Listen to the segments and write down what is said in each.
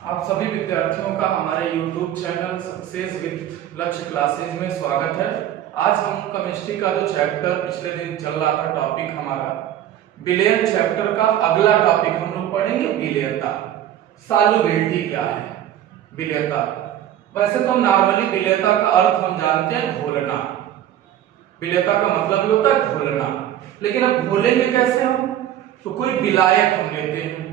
आप सभी विद्यार्थियों का हमारे YouTube चैनल सक्सेस विद लक्ष्य क्लासेज में स्वागत है। आज हम केमिस्ट्री का जो चैप्टर पिछले दिन चल रहा था, टॉपिक हमारा विलेयन चैप्टर का अगला टॉपिक हम लोग पढ़ेंगे विलेयता। सॉल्युबिलिटी क्या है? विलेयता, वैसे तो नॉर्मली विलेयता का अर्थ हम जानते हैं घोलना। विलेयता का मतलब भी होता है घोलना, लेकिन अब घोलेंगे कैसे हम? तो कोई विलायक हम लेते हैं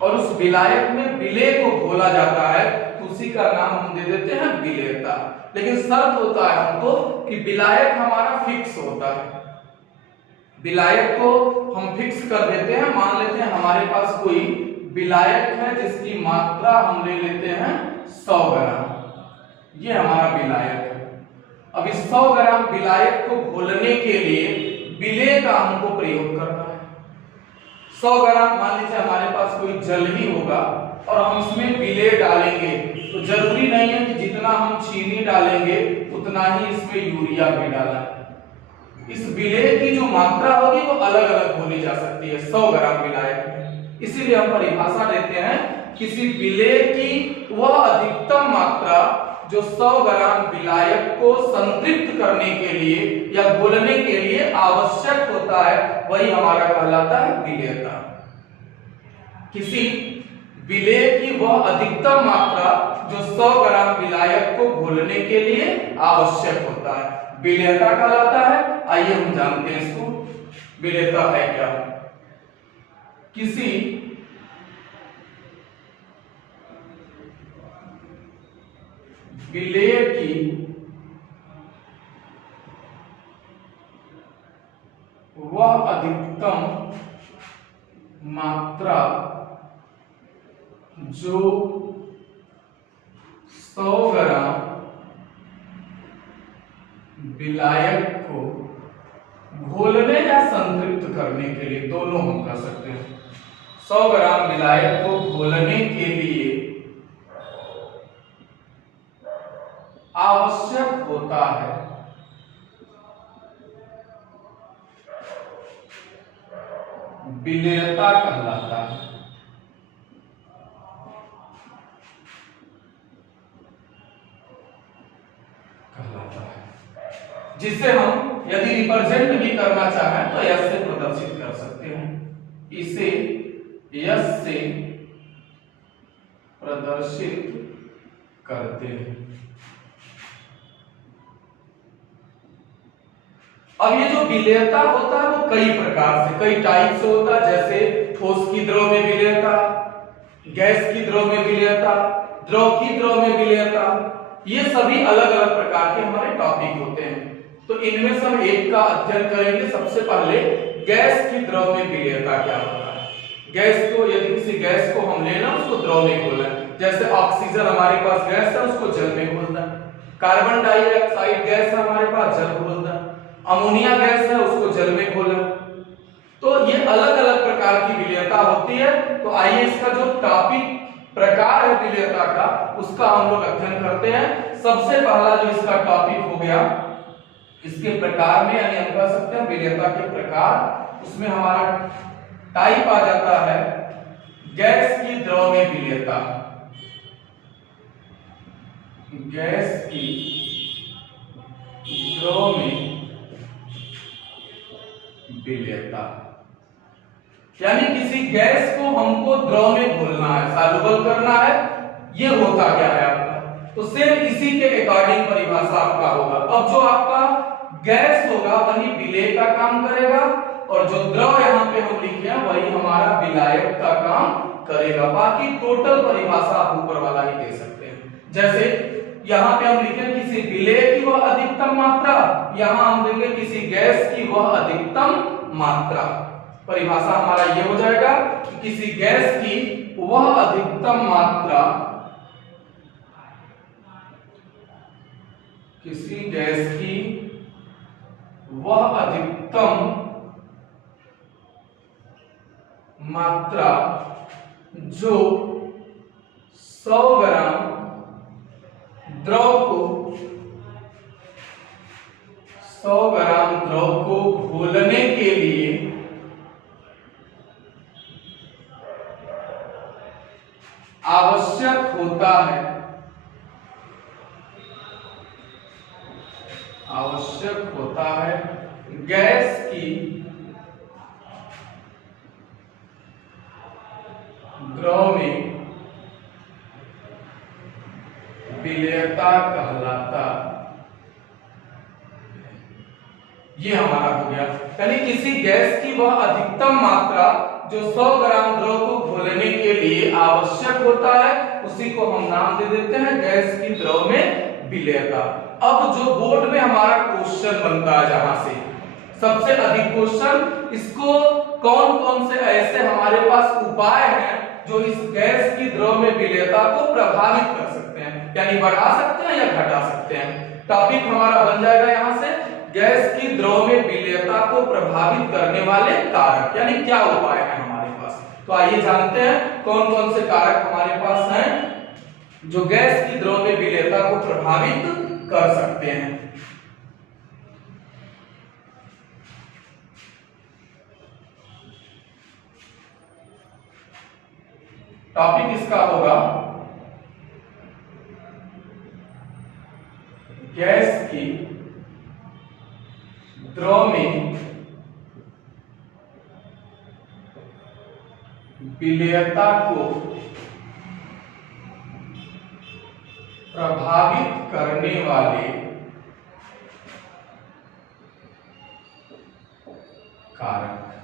और उस विलायक में विलेय को घोला जाता है, तो उसी का नाम हम दे देते हैं विलेयता। लेकिन शर्त होता है हमको कि विलायक हमारा फिक्स होता है। विलायक को हम फिक्स कर देते हैं। मान लेते हैं हमारे पास कोई विलायक है जिसकी मात्रा हम ले लेते हैं 100 ग्राम। ये हमारा विलायक है। अब इस 100 ग्राम विलायक को घोलने के लिए विलेय का हमको प्रयोग करना है। 100 ग्राम मान लीजिए हमारे पास कोई जल ही होगा और हम इसमें विलेय डालेंगे, तो जरूरी नहीं है कि जितना हम चीनी डालेंगे उतना ही इसमें यूरिया भी डालना है। इस विलेय की जो मात्रा होगी वो अलग अलग होनी जा सकती है 100 ग्राम विलायक में। इसीलिए हम परिभाषा देते हैं किसी विलेय की वह अधिकतम मात्रा जो 100 ग्राम विलायक को संतृप्त करने के लिए या घोलने के लिए आवश्यक होता है, वही हमारा कहलाता है विलेयता। किसी विलेय की वह अधिकतम मात्रा जो 100 ग्राम विलायक को घोलने के लिए आवश्यक होता है, विलेयता कहलाता है। आइए हम जानते हैं इसको, विलेयता है क्या। किसी विलेय की वह अधिकतम मात्रा जो 100 ग्राम विलायक को घोलने या संतृप्त करने के लिए, दोनों हम कर सकते हैं, 100 ग्राम विलायक को घोलने के लिए आवश्यक होता है, विलेयता कहलाता है। जिसे हम यदि रिप्रेजेंट भी करना चाहें तो यस से प्रदर्शित कर सकते हैं। इसे यस से प्रदर्शित करते हैं। अब ये जो विलेयता होता है वो कई प्रकार से, कई टाइप से होता है। जैसे ठोस की द्रव में विलेयता, गैस की द्रव में विलेयता, द्रव की द्रव में विलेयता, ये सभी अलग अलग प्रकार के हमारे टॉपिक होते हैं। तो इनमें से हम एक का अध्ययन करेंगे। सबसे पहले गैस की द्रव में विलेयता क्या होता है। गैस को, यदि किसी गैस को हम लेना उसको द्रव में घोलना, जैसे ऑक्सीजन हमारे पास गैस है उसको जल में घोलना, कार्बन डाइऑक्साइड गैस है हमारे पास जल घोलना, अमोनिया गैस है उसको जल में घोलना। तो ये अलग अलग प्रकार की विलेयता होती है। तो आइए इसका जो टॉपिक प्रकार है विलेयता का उसका हम लोग अध्ययन करते हैं। सबसे पहला जो इसका टॉपिक हो गया, इसके प्रकार में, यानी हम कह सकते हैं विलेयता के प्रकार, उसमें हमारा टाइप आ जाता है गैस की द्रव में विलेयता। गैस की द्रव में विलेयता, यानी किसी गैस को हमको द्रव में घोलना है, सॉल्युबल करना है। ये होता क्या है आपका, तो सेम इसी के अकॉर्डिंग परिभाषा आपका होगा। अब जो आपका गैस होगा वही विलेय का काम करेगा और जो द्रव यहाँ पे हम लिखे हैं वही हमारा विलायक का काम करेगा। बाकी टोटल परिभाषा आप ऊपर वाला ही दे सकते हैं। जैसे यहाँ पे हम लिखे किसी विलेय की वह अधिकतम मात्रा, यहाँ हम देंगे किसी गैस की वह अधिकतम मात्रा। परिभाषा हमारा ये हो जाएगा कि किसी गैस की वह अधिकतम मात्रा, किसी गैस की वह अधिकतम मात्रा जो 100 ग्राम द्रव को 100 ग्राम द्रव को घोलने के लिए आवश्यक होता है, आवश्यक होता है गैस की द्रव में विलेयता कहलाता। ये हमारा हो गया, यानी किसी गैस की वह अधिकतम मात्रा जो 100 ग्राम द्रव को घोलने के लिए आवश्यक होता है, उसी को हम नाम दे देते हैं गैस की द्रव में विलेयता। अब जो बोर्ड में हमारा क्वेश्चन बनता है, जहां से सबसे अधिक क्वेश्चन, इसको कौन कौन से ऐसे हमारे पास उपाय हैं जो इस गैस की द्रव में विलेयता को प्रभावित कर सकते हैं, यानी बढ़ा सकते हैं या घटा सकते हैं। टॉपिक हमारा बन जाएगा यहां से गैस की द्रव में विलेयता को प्रभावित करने वाले कारक, यानी क्या उपाय हैं हमारे पास। तो आइए जानते हैं कौन कौन से कारक हमारे पास हैं जो गैस की द्रव में विलेयता को प्रभावित कर सकते हैं। टॉपिक इसका होगा गैस की द्रव में विलेयता को प्रभावित करने वाले कारक,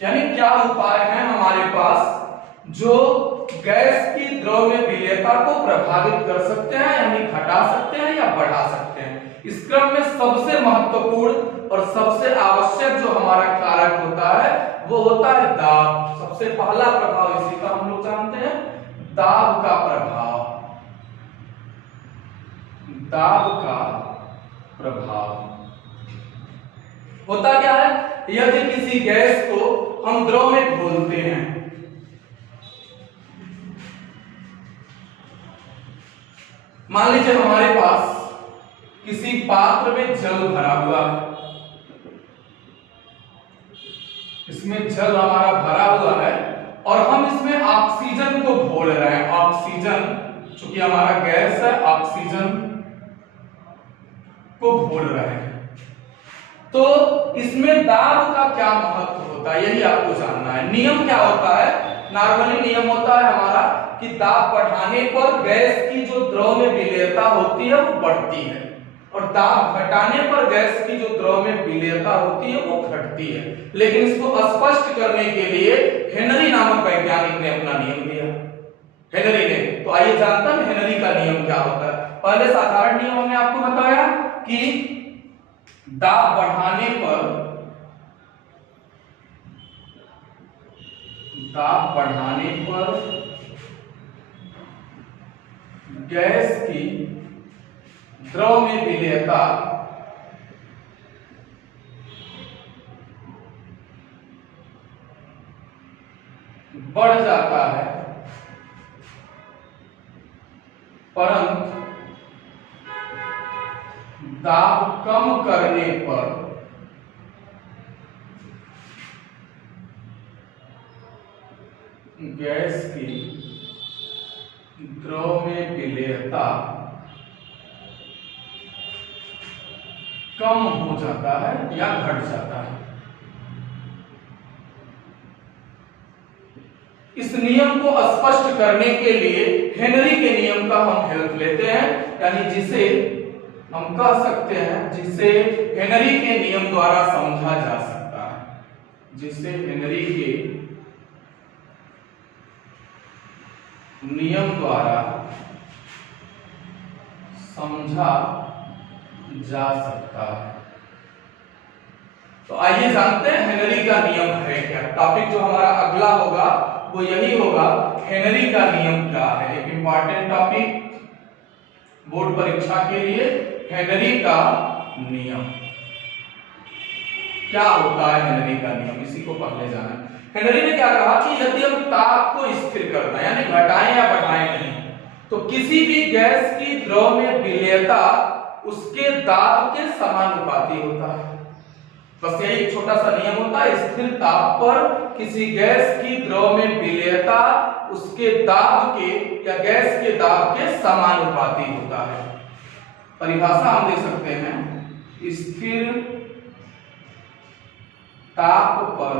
यानी क्या उपाय हैं हमारे पास जो गैस की द्रव में विलेयता को प्रभावित कर सकते हैं, यानी घटा सकते हैं या बढ़ा सकते हैं। इस क्रम में सबसे महत्वपूर्ण और सबसे आवश्यक जो हमारा कारक होता है वो होता है दाब। सबसे पहला प्रभाव इसी का हम लोग जानते हैं, दाब का प्रभाव। दाब का प्रभाव होता क्या है, यदि किसी गैस को हम द्रव में घोलते हैं, मान लीजिए हमारे पास किसी पात्र में जल भरा हुआ है, इसमें जल हमारा भरा हुआ है और हम इसमें ऑक्सीजन को घोल रहे हैं। ऑक्सीजन चूंकि हमारा गैस है, ऑक्सीजन को घोल रहे हैं, तो इसमें दाब का क्या महत्व होता है, यही आपको जानना है। नियम क्या होता है, नॉर्मली नियम होता है हमारा कि दाब बढ़ाने पर गैस की जो द्रव में विलेयता होती है वो बढ़ती है, और दाब घटाने पर गैस की जो द्रव में विलेयता होती है वो घटती है। लेकिन इसको स्पष्ट करने के लिए हेनरी नामक वैज्ञानिक ने अपना नियम दिया, हेनरी ने। तो आइए जानते हैं हेनरी का नियम क्या होता है। पहले साधारण नियम हमने आपको बताया कि दाब बढ़ाने पर गैस की द्रव में विलेयता बढ़ जाता है, परंतु दाब कम करने पर गैस की द्रव में विलेयता कम हो जाता है या घट जाता है। इस नियम को स्पष्ट करने के लिए हेनरी के नियम का हम हेल्प लेते हैं, यानी जिसे हम कह सकते हैं, जिसे हेनरी के नियम द्वारा समझा जा सकता है, जिसे हेनरी के नियम द्वारा समझा जा सकता है। तो आइए जानते हैं हेनरी का नियम है क्या। टॉपिक जो हमारा अगला होगा वो यही होगा, हेनरी का नियम क्या है। एक इंपॉर्टेंट टॉपिक बोर्ड परीक्षा के लिए, हेनरी का नियम क्या होता है। हेनरी का नियम, इसी को पहले जाना है। हेनरी ने क्या कहा कि यदि हम ताप को स्थिर करना है, यानी घटाएं या बढ़ाएं नहीं, तो किसी भी गैस की द्रव में विलेयता उसके दाब के समानुपाती होता है। बस यही एक छोटा सा नियम होता है। स्थिर ताप पर किसी गैस की द्रव में विलेयता उसके दाब के या गैस के दाब के समानुपाती होता है। परिभाषा हम दे सकते हैं, स्थिर ताप पर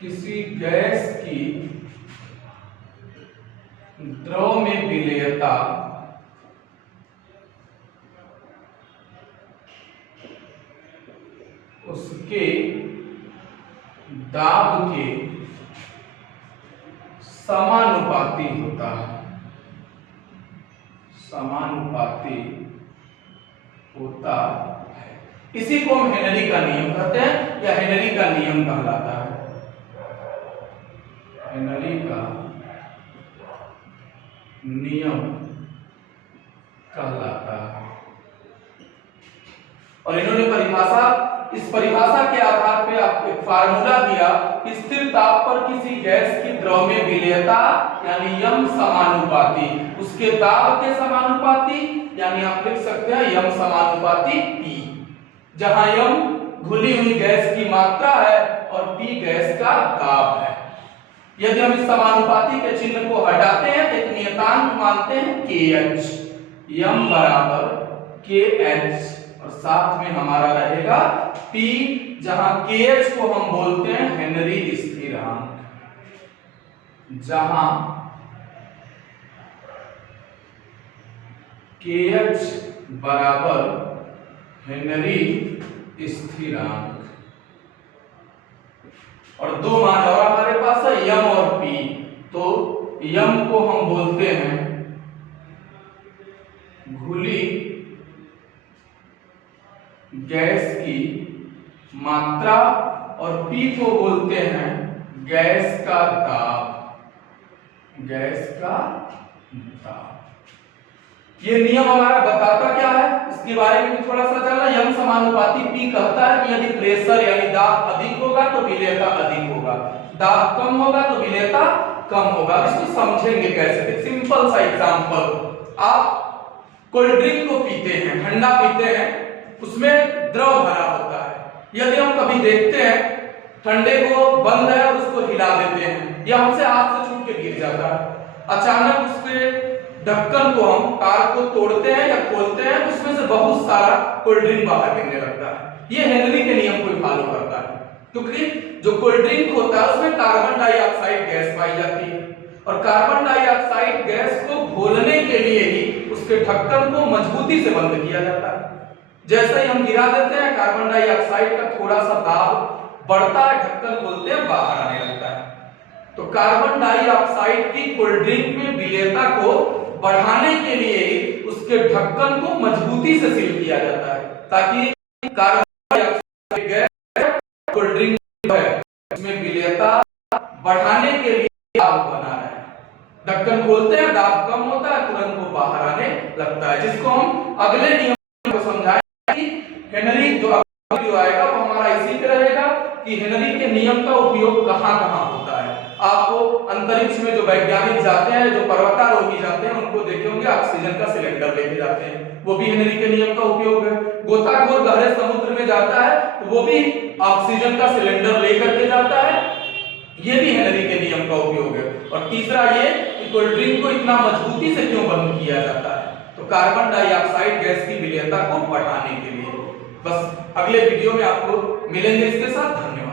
किसी गैस की द्रव में विलेयता उसके दाब के समानुपाती होता है, समानुपाती होता है। इसी को हम हेनरी का नियम कहते हैं या हेनरी का नियम कहलाता है। हेनरी का नियम कहलाता है। और इन्होंने इस परिभाषा के आधार पे आपको एक फार्मूला दिया कि स्थिर ताप पर किसी गैस की द्रव में विलेयता यानी यम समानुपाती उसके दाब के समानुपाती, यानी आप लिख सकते हैं यम समानुपाती P, जहां यम घुली हुई गैस की मात्रा है और P गैस का दाब है। यदि हम इस समानुपाती के चिन्ह को हटाते हैं तो एक नियतांक मानते हैं KH, यम बराबर KH और साथ में हमारा रहेगा P, जहां KH को हम बोलते हैं हेनरी स्थिरांक, जहां KH बराबर हेनरी स्थिरांक और दो मान और हमारे पास है यम और P। तो यम को हम बोलते हैं घुली गैस की मात्रा और P को बोलते हैं गैस का दाब, गैस का दाब। ये नियम हमारा बताता क्या है, इसके बारे में भी थोड़ा सा जानना। यम समानुपाती P कहता है कि यदि प्रेशर यानी दाब अधिक होगा तो विलेयता अधिक होगा, दाब कम होगा तो विलेयता कम होगा। इसको समझेंगे कैसे, सिंपल सा एग्जांपल। आप कोल्ड ड्रिंक को पीते हैं, ठंडा पीते हैं, उसमें द्रव भरा होता है। यदि हम कभी देखते हैं ठंडे को बंद है और उसको हिला देते हैं या हमसे हाथ से छूट के गिर जाता है, अचानक उसके ढक्कन को हम कार को तोड़ते हैं या खोलते हैं तो उसमें से बहुत सारा कोल्ड ड्रिंक बाहर गिरने लगता है। ये हेनरी के नियम को फॉलो करता है, क्योंकि जो कोल्ड ड्रिंक होता है उसमें कार्बन डाइऑक्साइड गैस पाई जाती है और कार्बन डाइऑक्साइड गैस को घोलने के लिए ही उसके ढक्कन को मजबूती से बंद किया जाता है। जैसे ही हम गिरा देते हैं कार्बन डाइऑक्साइड का थोड़ा सा दाब बढ़ता है, ढक्कन खोलते हैं बाहर आने लगता है। तो कार्बन डाइऑक्साइड की कोल्ड ड्रिंक में विलेयता को बढ़ाने के लिए उसके ढक्कन को मजबूती से सील किया जाता है ताकि carbon dioxide gas cold drink है उसमें विलेयता बढ़ाने के लिए दाब बना रहे। ढक्कन खोलते हैं, दाब कम होता है, तुरंत वो बाहर आने लगता है, जिसको हम अगले नियम को समझाएंगे। हेनरी जो आएगा वो हमारा इसी पे रहेगा कि हेनरी के नियम का उपयोग कहां-कहां होता है। आपको अंतरिक्ष में जो वैज्ञानिक जाते हैं, जो पर्वतारोही जाते हैं, उनको देखे होंगे ऑक्सीजन का सिलेंडर लेके जाते हैं, वो भी हेनरी के नियम का उपयोग है। गोताखोर गहरे समुद्र में जाता है तो वो भी ऑक्सीजन का सिलेंडर लेकर के जाता है, ये भी हेनरी के नियम का उपयोग है। और तीसरा ये कि कोल्ड ड्रिंक को इतना मजबूती से क्यों बंद किया जाता है, तो कार्बन डाइऑक्साइड गैस की विलेयता को बढ़ाने के लिए। बस अगले वीडियो में आपको मिलेंगे इसके साथ। धन्यवाद।